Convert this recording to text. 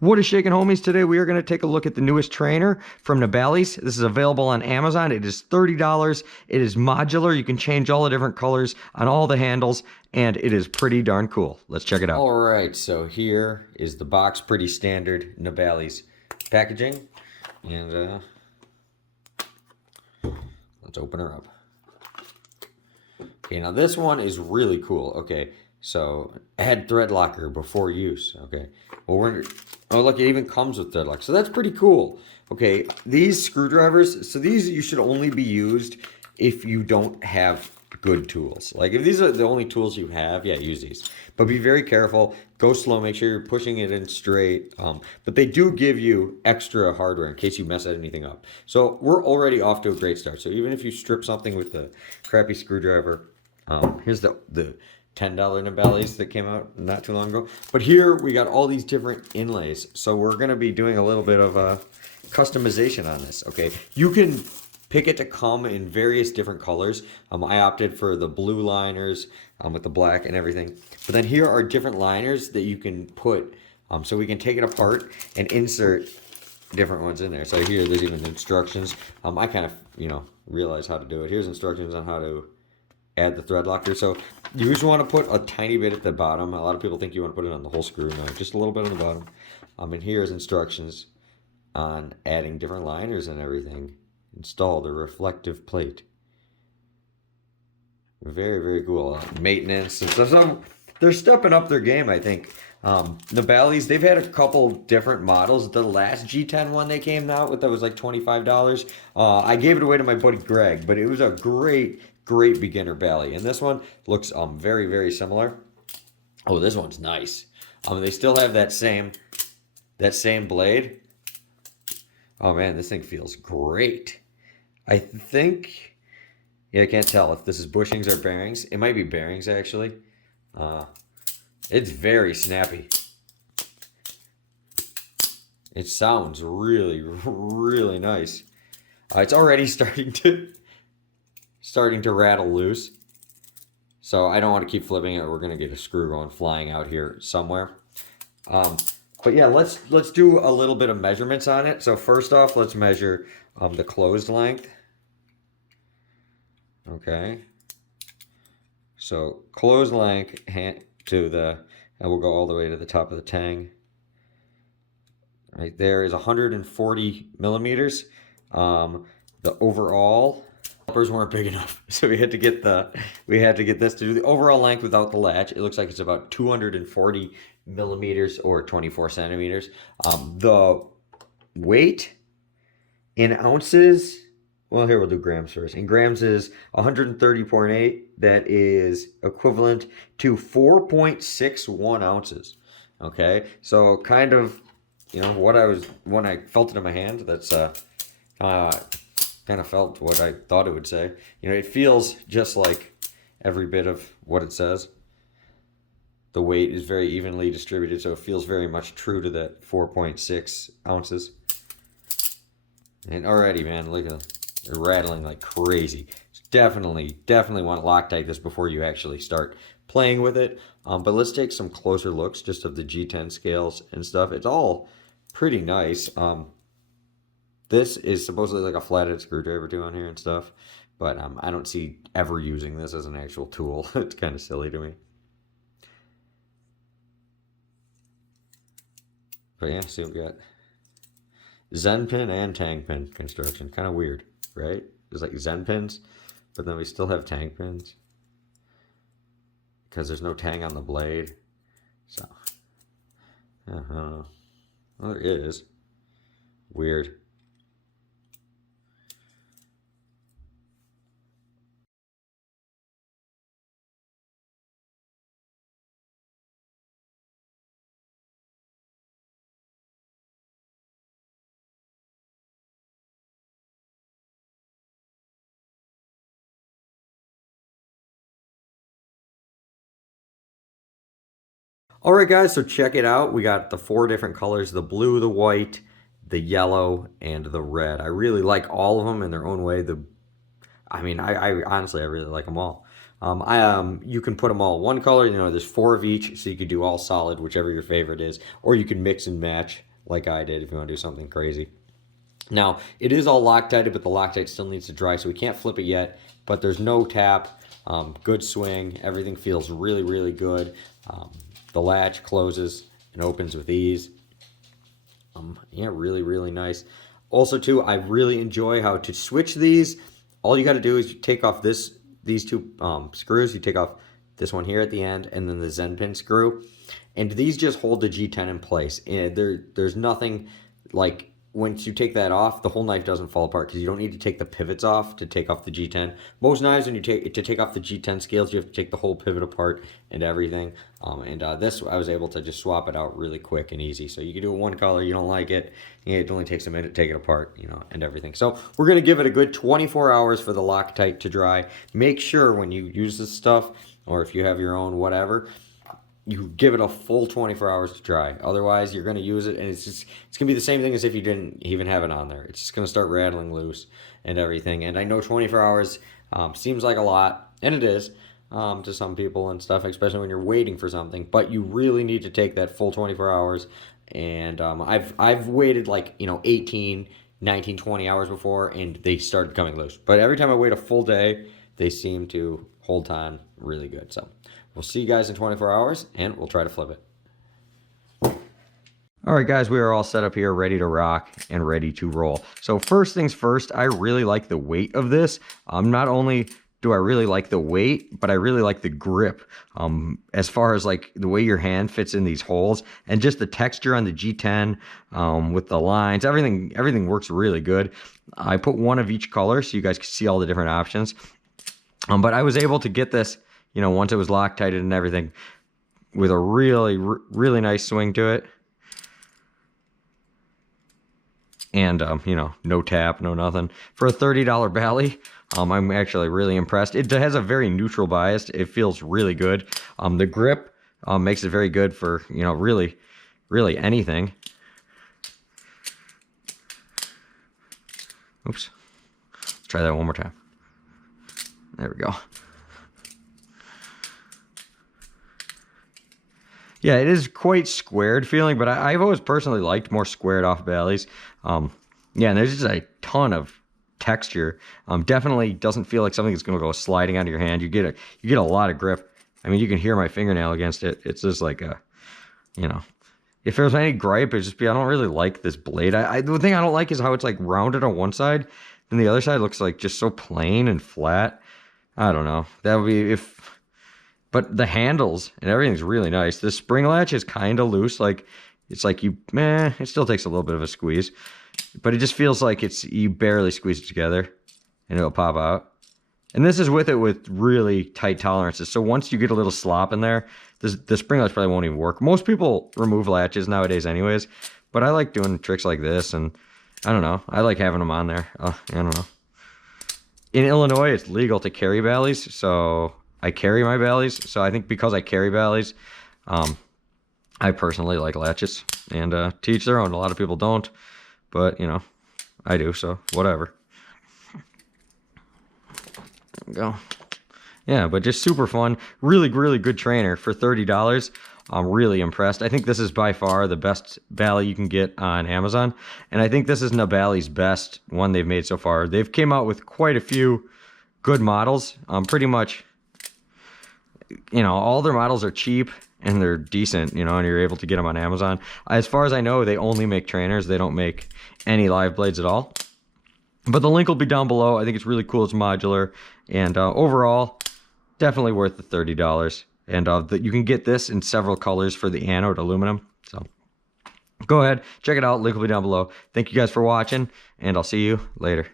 What is shaking, homies? Today we are going to take a look at the newest trainer from NABALIS. This is available on Amazon. It is $30. It is modular. You can change all the different colors on all the handles, and it is pretty darn cool. Let's check it out. All right, so here is the box, pretty standard NABALIS packaging, and let's open her up. Okay, now this one is really cool. Okay, so add thread locker before use. Okay, well oh look, it even comes with thread lock, so that's pretty cool. Okay, these screwdrivers, so these you should only be used if you don't have good tools. Like if these are the only tools you have, yeah, use these. But be very careful, go slow, make sure you're pushing it in straight. But they do give you extra hardware in case you mess anything up. So we're already off to a great start. So even if you strip something with the crappy screwdriver, here's the $10 NABALIS that came out not too long ago. But here we got all these different inlays. So we're going to be doing a little bit of customization on this. Okay, you can pick it to come in various different colors. I opted for the blue liners with the black and everything. But then here are different liners that you can put. So we can take it apart and insert different ones in there. So here there's even instructions. I kind of, realized how to do it. Here's instructions on how to add the thread locker. So you just want to put a tiny bit at the bottom. A lot of people think you want to put it on the whole screw. No, just a little bit on the bottom. And here's instructions on adding different liners and everything. Install the reflective plate. Very, very cool. Maintenance. So they're stepping up their game, I think. NABALIS, they've had a couple different models. The last G10 one they came out with that was like $25. I gave it away to my buddy Greg, but it was a great beginner Bally. And this one looks very, very similar. Oh, this one's nice. They still have that same blade. Oh man, this thing feels great. I think, yeah, I can't tell if this is bushings or bearings. It might be bearings actually. It's very snappy. It sounds really, really nice. It's already starting to rattle loose. So I don't want to keep flipping it. We're gonna get a screw going flying out here somewhere. But yeah, let's do a little bit of measurements on it. So first off, let's measure the closed length. Okay. So closed length to the, and we'll go all the way to the top of the tang. Right there is 140 millimeters. The overall calipers weren't big enough, so we had to get this to do the overall length without the latch. It looks like it's about 240 millimeters or 24 centimeters. The weight in ounces, well, here we'll do grams first. In grams is 130.8. That is equivalent to 4.61 ounces. Okay, so kind of, when I felt it in my hand, that's kind of felt what I thought it would say. It feels just like every bit of what it says. The weight is very evenly distributed, so it feels very much true to that 4.6 ounces. And already, man, look at it. They're rattling like crazy. So definitely want to Loctite this before you actually start playing with it. But let's take some closer looks just of the G10 scales and stuff. It's all pretty nice. This is supposedly like a flathead screwdriver too on here and stuff. But I don't see ever using this as an actual tool. It's kind of silly to me. But yeah, see, we've got Zen pin and tang pin construction. Kind of weird, right? There's like Zen pins, but then we still have tang pins because there's no tang on the blade. So, yeah, I don't know. Well, there is. Weird. All right, guys, so check it out. We got the 4 different colors, the blue, the white, the yellow, and the red. I really like all of them in their own way. I honestly, I really like them all. You can put them all one color, there's 4 of each, so you could do all solid, whichever your favorite is, or you can mix and match like I did if you want to do something crazy. Now, it is all Loctited, but the Loctite still needs to dry, so we can't flip it yet, but there's no tap, good swing, everything feels really, really good. The latch closes and opens with ease. Yeah, really, really nice. Also, too, I really enjoy how to switch these. All you got to do is you take off these two screws. You take off this one here at the end, and then the Zen pin screw. And these just hold the G10 in place. And there's nothing like, once you take that off, the whole knife doesn't fall apart because you don't need to take the pivots off to take off the G10. Most knives, when you take off the G10 scales, you have to take the whole pivot apart and everything. This, I was able to just swap it out really quick and easy. So you can do it one color, you don't like it, it only takes a minute to take it apart, and everything. So we're going to give it a good 24 hours for the Loctite to dry. Make sure when you use this stuff, or if you have your own whatever, you give it a full 24 hours to dry. Otherwise, you're going to use it, and it's going to be the same thing as if you didn't even have it on there. It's just going to start rattling loose and everything. And I know 24 hours seems like a lot, and it is to some people and stuff, especially when you're waiting for something. But you really need to take that full 24 hours. And I've waited like 18, 19, 20 hours before, and they started coming loose. But every time I wait a full day, they seem to hold on really good. So we'll see you guys in 24 hours, and we'll try to flip it. All right, guys, we are all set up here, ready to rock and ready to roll. So first things first, I really like the weight of this. Not only do I really like the weight, but I really like the grip. As far as like the way your hand fits in these holes, and just the texture on the G10 with the lines, everything works really good. I put one of each color so you guys can see all the different options. But I was able to get this, once it was Loctited and everything, with a really, really nice swing to it. And, no tap, no nothing. For a $30 Bally, I'm actually really impressed. It has a very neutral bias. It feels really good. The grip makes it very good for, really, really anything. Oops. Let's try that one more time. There we go. Yeah, it is quite squared feeling, but I've always personally liked more squared off Bally's. Yeah, and there's just a ton of texture. Definitely doesn't feel like something that's going to go sliding onto your hand. You get a lot of grip. I mean, you can hear my fingernail against it. It's just like a, if there's any gripe, it'd just be I don't really like this blade. The thing I don't like is how it's like rounded on one side, and the other side looks like just so plain and flat. I don't know. That would be but the handles and everything's really nice. The spring latch is kind of loose. Like, it's like it still takes a little bit of a squeeze, but it just feels like you barely squeeze it together and it'll pop out. And this is with really tight tolerances. So once you get a little slop in there, the spring latch probably won't even work. Most people remove latches nowadays anyways, but I like doing tricks like this, and I don't know. I like having them on there. I don't know. In Illinois, it's legal to carry Bally's, so I carry my Bally's. So I think because I carry Bally's, I personally like latches, and to each their own. A lot of people don't, but I do, so whatever. There we go. Yeah, but just super fun. Really, really good trainer for $30. I'm really impressed. I think this is by far the best Bally you can get on Amazon. And I think this is NABALIS' best one they've made so far. They've came out with quite a few good models. Pretty much, all their models are cheap and they're decent, and you're able to get them on Amazon. As far as I know, they only make trainers. They don't make any live blades at all. But the link will be down below. I think it's really cool. It's modular. And overall, definitely worth the $30. And you can get this in several colors for the anode aluminum. So go ahead, check it out. Link will be down below. Thank you guys for watching, and I'll see you later.